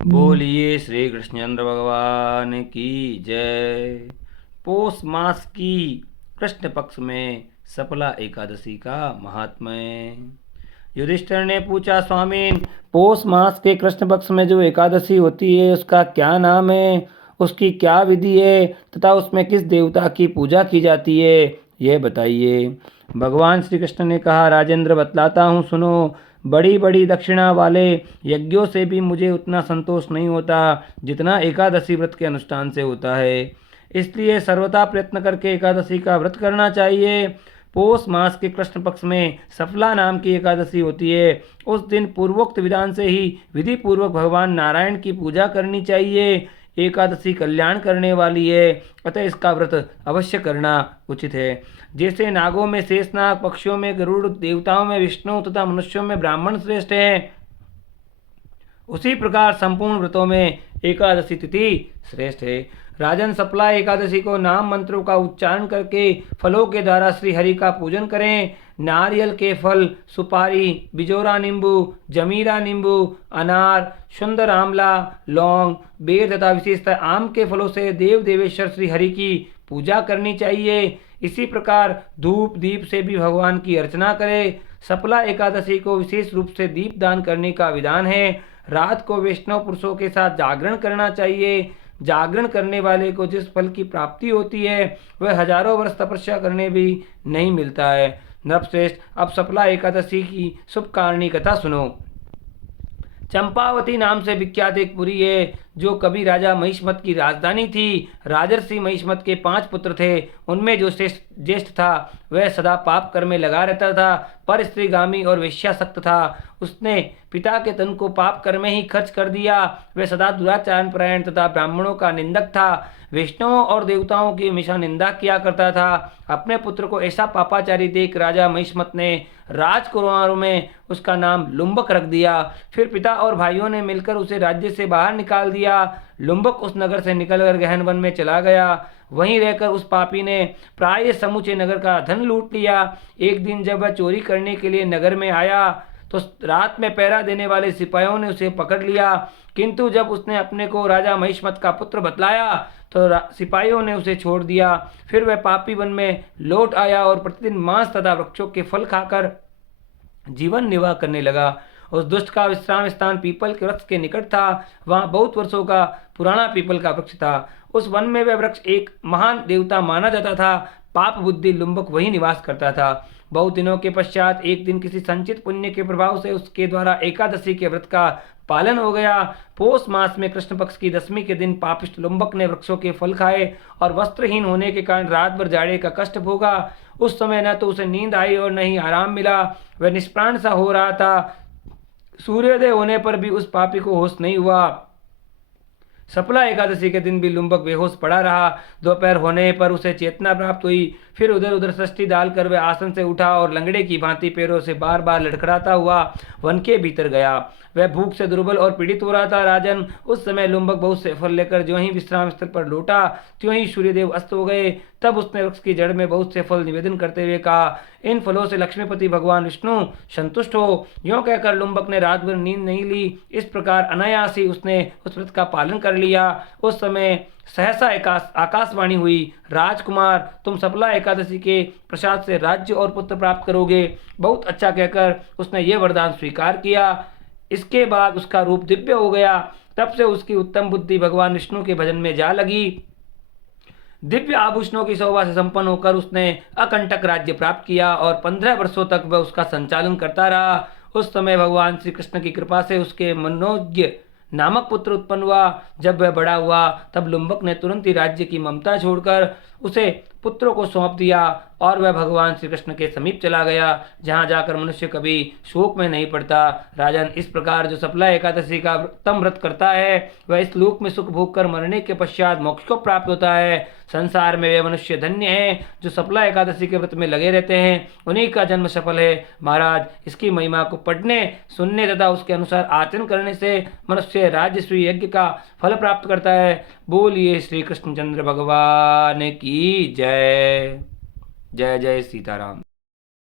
बोलिए श्री कृष्णचंद्र भगवान की जय। पौष मास की कृष्ण पक्ष में सफला एकादशी का महात्म्य। युधिष्ठिर ने पूछा, स्वामीन, पौष मास के कृष्ण पक्ष में जो एकादशी होती है उसका क्या नाम है, उसकी क्या विधि है तथा उसमें किस देवता की पूजा की जाती है, यह बताइए। भगवान श्री कृष्ण ने कहा, राजेंद्र, बतलाता हूँ, सुनो। बड़ी बड़ी दक्षिणा वाले यज्ञों से भी मुझे उतना संतोष नहीं होता जितना एकादशी व्रत के अनुष्ठान से होता है। इसलिए सर्वथा प्रयत्न करके एकादशी का व्रत करना चाहिए। पौष मास के कृष्ण पक्ष में सफला नाम की एकादशी होती है। उस दिन पूर्वोक्त विधान से ही विधि पूर्वक भगवान नारायण की पूजा करनी चाहिए। एकादशी कल्याण करने वाली है, अतः इसका व्रत अवश्य करना उचित है। जैसे नागों में शेषनाग, पक्षियों में गरुड़, देवताओं में विष्णु तथा मनुष्यों में ब्राह्मण श्रेष्ठ है, उसी प्रकार संपूर्ण व्रतों में एकादशी तिथि श्रेष्ठ है। राजन, सफला एकादशी को नाम मंत्रों का उच्चारण करके फलों के द्वारा श्री हरि का पूजन करें। नारियल के फल, सुपारी, बिजोरा नींबू, जमीरा नींबू, अनार, सुंदर आंवला, लौंग, बेर तथा विशेषतः आम के फलों से देव देवेश्वर श्री हरि की पूजा करनी चाहिए। इसी प्रकार धूप दीप से भी भगवान की अर्चना करें। सफला एकादशी को विशेष रूप से दीप दान करने का विधान है। रात को वैष्णव पुरुषों के साथ जागरण करना चाहिए। जागरण करने वाले को जिस फल की प्राप्ति होती है वह हजारों वर्ष तपस्या करने भी नहीं मिलता है। नरश्रेष्ठ, अब सफला एकादशी की शुभ कारणी कथा सुनो। चंपावती नाम से विख्यात एक पुरी है जो कभी राजा महिष्मत की राजधानी थी। राजर्षि महिष्मत के 5 पुत्र थे। उनमें जो ज्येष्ठ था वह सदा पाप कर्म में लगा रहता था, पर स्त्रीगामी और वेश्यासक्त था। उसने पिता के धन को पाप कर्म में ही खर्च कर दिया। वह सदा दुराचारण परायण तथा ब्राह्मणों का निंदक था। वैष्णवों और देवताओं की हमेशा निंदा किया करता था। अपने पुत्र को ऐसा पापाचारी देख राजा महिष्मत ने राजकुमारों में उसका नाम लुम्बक रख दिया। फिर पिता और भाइयों ने मिलकर उसे राज्य से बाहर निकाल दिया। लुम्बक उस नगर से निकलकर गहन वन में चला गया। वहीं रहकर उस पापी ने प्राय समूचे नगर का धन लूट लिया। एक दिन जब वह चोरी करने के लिए नगर में आया तो रात में पहरा देने वाले सिपाहियों ने उसे पकड़ लिया, किंतु जब उसने अपने को राजा महिष्मत का पुत्र बतलाया तो सिपाहियों ने उसे छोड़ दिया। फिर वह पापी वन में लौट आया और प्रतिदिन मांस तथा वृक्षों के फल खाकर जीवन निर्वाह करने लगा। उस दुष्ट का विश्राम स्थान पीपल के वृक्ष के निकट था। वहां बहुत वर्षों का पुराना पीपल का वृक्ष था। उस वन में वह वृक्ष एक महान देवता माना जाता था। पाप बुद्धि लुम्बक वही निवास करता था। बहुत दिनों के पश्चात एक दिन किसी संचित पुण्य के प्रभाव से उसके द्वारा एकादशी के व्रत का पालन हो गया। पौष मास में कृष्ण पक्ष की 10वीं के दिन पापिष्ट लुम्बक ने वृक्षों के फल खाए और वस्त्रहीन होने के कारण रात भर जाड़े का कष्ट भोगा। उस समय न तो उसे नींद आई और न ही आराम मिला। वह निष्प्राण सा हो रहा था। सूर्योदय होने पर भी उस पापी को होश नहीं हुआ। सफला एकादशी के दिन भी लुम्बक बेहोश पड़ा रहा। दोपहर होने पर उसे चेतना प्राप्त हुई। फिर उधर उधर सृष्टि डालकर वह आसन से उठा और लंगड़े की भांति पैरों से बार बार लड़खड़ाता हुआ वन के भीतर गया। वह भूख से दुर्बल और पीड़ित हो रहा था। राजन, उस समय लुम्बक बहुत से फल लेकर जो ही विश्राम स्थल पर लौटा त्यों ही सूर्यदेव अस्त हो गए। तब उसने वृक्ष की जड़ में बहुत से फल निवेदन करते हुए कहा, इन फलों से लक्ष्मीपति भगवान विष्णु संतुष्ट हो। यों कहकर लुम्बक ने रात भर नींद नहीं ली। इस प्रकार अनायास ही उसने उस व्रत का पालन कर लिया। उस समय सहसा आकाशवाणी हुई, राजकुमार, तुम सफला एकादशी के प्रसाद से राज्य और पुत्र प्राप्त करोगे। बहुत अच्छा कहकर उसने ये वरदान स्वीकार किया। इसके बाद उसका रूप दिव्य हो गया। तब से उसकी उत्तम बुद्धि भगवान विष्णु के भजन में जा लगी। दिव्य आभूषणों की शोभा से संपन्न होकर उसने अकंटक राज्य प्राप्त किया और 15 वर्षों तक वह उसका संचालन करता रहा। उस समय भगवान श्री कृष्ण की कृपा से उसके मनोज्ञ नामक पुत्र उत्पन्न हुआ। जब वह बड़ा हुआ तब लुम्बक ने तुरंत ही राज्य की ममता छोड़कर उसे पुत्रों को सौंप दिया और वह भगवान श्री कृष्ण के समीप चला गया, जहां जाकर मनुष्य कभी शोक में नहीं पड़ता। राजन, इस प्रकार जो सफला एकादशी का उत्तम व्रत करता है वह इस लोक में सुख भोग कर मरने के पश्चात मोक्ष को प्राप्त होता है। संसार में वे मनुष्य धन्य हैं जो सफला एकादशी के व्रत में लगे रहते हैं, उन्हीं का जन्म सफल है। महाराज, इसकी महिमा को पढ़ने सुनने तथा उसके अनुसार आचरण करने से मनुष्य राजस्वी यज्ञ का फल प्राप्त करता है। बोलिए श्री कृष्णचंद्र भगवान की जय। जय जय सीताराम।